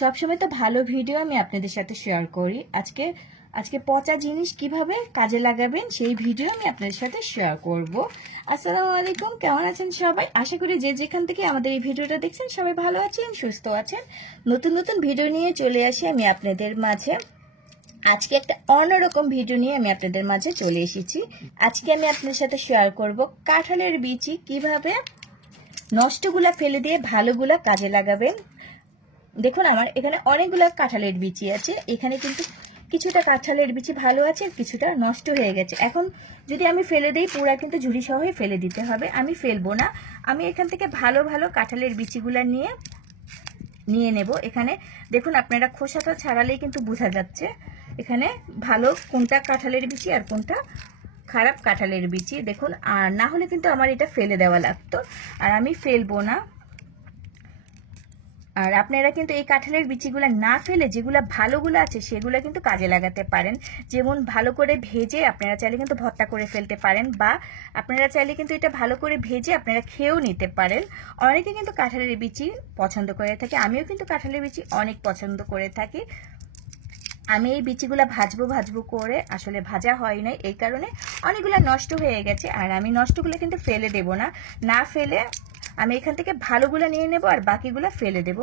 সবসময় তো ভালো ভিডিও আমি আপনাদের সাথে শেয়ার করি। আজকে পচা জিনিস কিভাবে কাজে লাগাবেন সেই ভিডিও আমি আপনাদের সাথে শেয়ার করব। আসসালামু আলাইকুম, কেমন আছেন সবাই? আশা করি যে যেখান থেকে আমাদের এই ভিডিওটা দেখছেন সবাই ভালো আছেন, সুস্থ আছেন। নতুন নতুন ভিডিও নিয়ে চলে আসি আমি আপনাদের মাঝে। আজকে একটা অন্যরকম ভিডিও নিয়ে আমি আপনাদের মাঝে চলে এসেছি। আজকে আমি আপনাদের সাথে শেয়ার করব কাঁঠালের বিচি কিভাবে নষ্টগুলা ফেলে দিয়ে ভালোগুলা কাজে লাগাবেন। দেখুন আমার এখানে অনেকগুলো কাঁঠালের বিচি আছে। এখানে কিন্তু কিছুটা কাঁঠালের বিচি ভালো আছে, কিছুটা নষ্ট হয়ে গেছে। এখন যদি আমি ফেলে দিই পুরা কিন্তু ঝুড়ি সহই ফেলে দিতে হবে। আমি ফেলবো না, আমি এখান থেকে ভালো ভালো কাঁঠালের বিচিগুলা নিয়ে নেব। এখানে দেখুন আপনারা খোসাটা ছাড়ালেই কিন্তু বোঝা যাচ্ছে এখানে ভালো কোনটা কাঁঠালের বিচি আর কোনটা খারাপ কাঁঠালের বিচি। দেখুন, আর না হলে কিন্তু আমার এটা ফেলে দেওয়া লাগতো, আর আমি ফেলবো না। আর আপনারা কিন্তু এই কাঁঠালের বিচিগুলো না ফেলে যেগুলো ভালোগুলো আছে সেগুলো কিন্তু কাজে লাগাতে পারেন। যেমন ভালো করে ভেজে আপনারা চাইলে কিন্তু ভর্তা করে ফেলতে পারেন, বা আপনারা চাইলে কিন্তু এটা ভালো করে ভেজে আপনারা খেয়েও নিতে পারেন। অনেকে কিন্তু কাঁঠালের বিচি পছন্দ করে থাকে, আমিও কিন্তু কাঁঠালের বিচি অনেক পছন্দ করে থাকি। আমি এই বিচিগুলো ভাজবো করে আসলে ভাজা হয় নাই, এই কারণে অনেকগুলো নষ্ট হয়ে গেছে। আর আমি নষ্টগুলো কিন্তু ফেলে দেব না, না ফেলে আমি এখান থেকে ভালোগুলো নিয়ে নেব আর বাকিগুলো ফেলে দেব।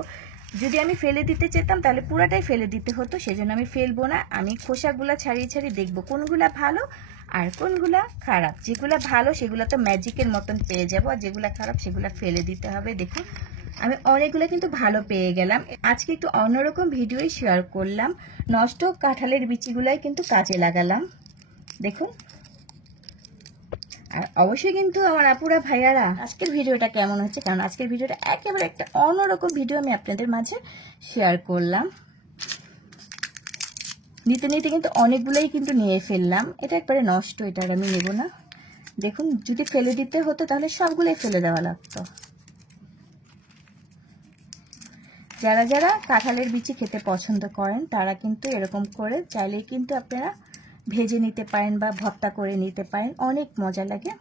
যদি আমি ফেলে দিতে চেতাম তাহলে পুরাটাই ফেলে দিতে হতো, সেজন্য আমি ফেলবো না। আমি খোসাগুলো ছাড়িয়ে দেখবো কোনগুলা ভালো আর কোনগুলা খারাপ। যেগুলো ভালো সেগুলো তো ম্যাজিকের মতন পেয়ে যাবো, আর যেগুলো খারাপ সেগুলো ফেলে দিতে হবে। দেখুন আমি অনেকগুলো কিন্তু ভালো পেয়ে গেলাম। আজকে একটু অন্যরকম ভিডিওই শেয়ার করলাম, নষ্ট কাঁঠালের বিচিগুলাই কিন্তু কাজে লাগালাম। দেখুন, আর অবশ্যই কিন্তু আমার আপুরা ভাইয়ারা আজকের ভিডিওটা কেমন হচ্ছে, কারণ আজকের ভিডিওটা একেবারে একটা অন্যরকম ভিডিও আমি আপনাদের মাঝে শেয়ার করলাম। নিতে কিন্তু অনেকগুলোই কিন্তু নিয়ে ফেললাম। এটা একবারে নষ্ট, এটা আর আমি নেব না। দেখুন, যদি ফেলে দিতে হতো তাহলে সবগুলোই ফেলে দেওয়া লাগতো। যারা যারা কাঁঠালের বিচি খেতে পছন্দ করেন তারা কিন্তু এরকম করে চাইলেই কিন্তু আপনারা ভেজে নিতে পারেন বা ভর্তা করে নিতে পারেন, অনেক মজা লাগে।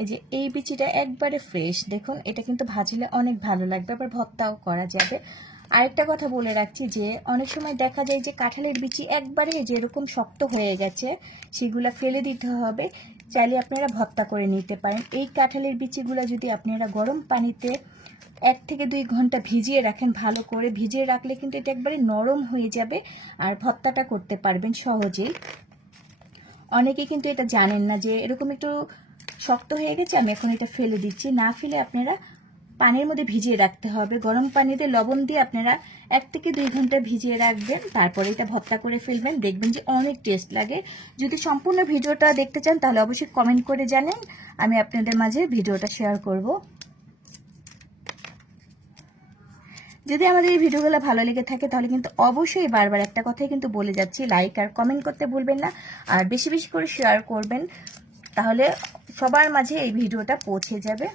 এই যে এই বিচিটা একবারে ফ্রেশ, দেখুন এটা কিন্তু ভাজলে অনেক ভালো লাগবে, আবার ভর্তাও করা যাবে। আরেকটা কথা বলে রাখছি যে অনেক সময় দেখা যায় যে কাঁঠালের বিচি একবারে যেরকম শক্ত হয়ে গেছে সেগুলা ফেলে দিতে হবে, চাইলে আপনারা ভর্তা করে নিতে পারেন। এই কাঁঠালের বিচিগুলা যদি আপনারা গরম পানিতে 1 থেকে 2 ঘন্টা ভিজিয়ে রাখেন, ভালো করে ভিজিয়ে রাখলে কিন্তু এটা একবারে নরম হয়ে যাবে আর ভর্তাটা করতে পারবেন সহজেই। অনেকে কিন্তু এটা জানেন না যে এরকম একটু শক্ত হয়ে গেছে, আমি এখন এটা ফেলে দিচ্ছি। না ফেলে আপনারা পানির মধ্যে ভিজিয়ে রাখতে হবে, গরম পানিতে লবণ দিয়ে আপনারা 1 থেকে 2 ঘন্টা ভিজিয়ে রাখবেন, তারপরে এটা ভর্তা করে ফেলবেন, দেখবেন যে অনেক টেস্ট লাগে। যদি সম্পূর্ণ ভিডিওটা দেখতে চান তাহলে অবশ্যই কমেন্ট করে জানেন, আমি আপনাদের মাঝে ভিডিওটা শেয়ার করব। যদি আমাদের এই ভিডিওগুলো ভালো লেগে থাকে তাহলে কিন্তু অবশ্যই বারবার একটা কথাই কিন্তু বলে যাচ্ছি, লাইক আর কমেন্ট করতে ভুলবেন না, আর বেশি বেশি করে শেয়ার করবেন, তাহলে সবার মাঝে এই ভিডিওটা পৌঁছে যাবে।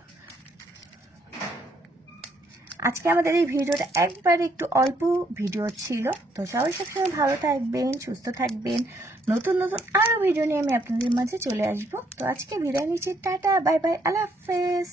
আজকে আমাদের এই ভিডিওটা একবার একটু অল্প ভিডিও ছিল, তো সবাই সবসময় ভালো থাকবেন, সুস্থ থাকবেন। নতুন নতুন আরো ভিডিও নিয়ে আমি আপনাদের মাঝে চলে আসবো। তো আজকে বিদায় নিচ্ছি, টাটা, বাই বাই, আল্লাহ হাফেজ।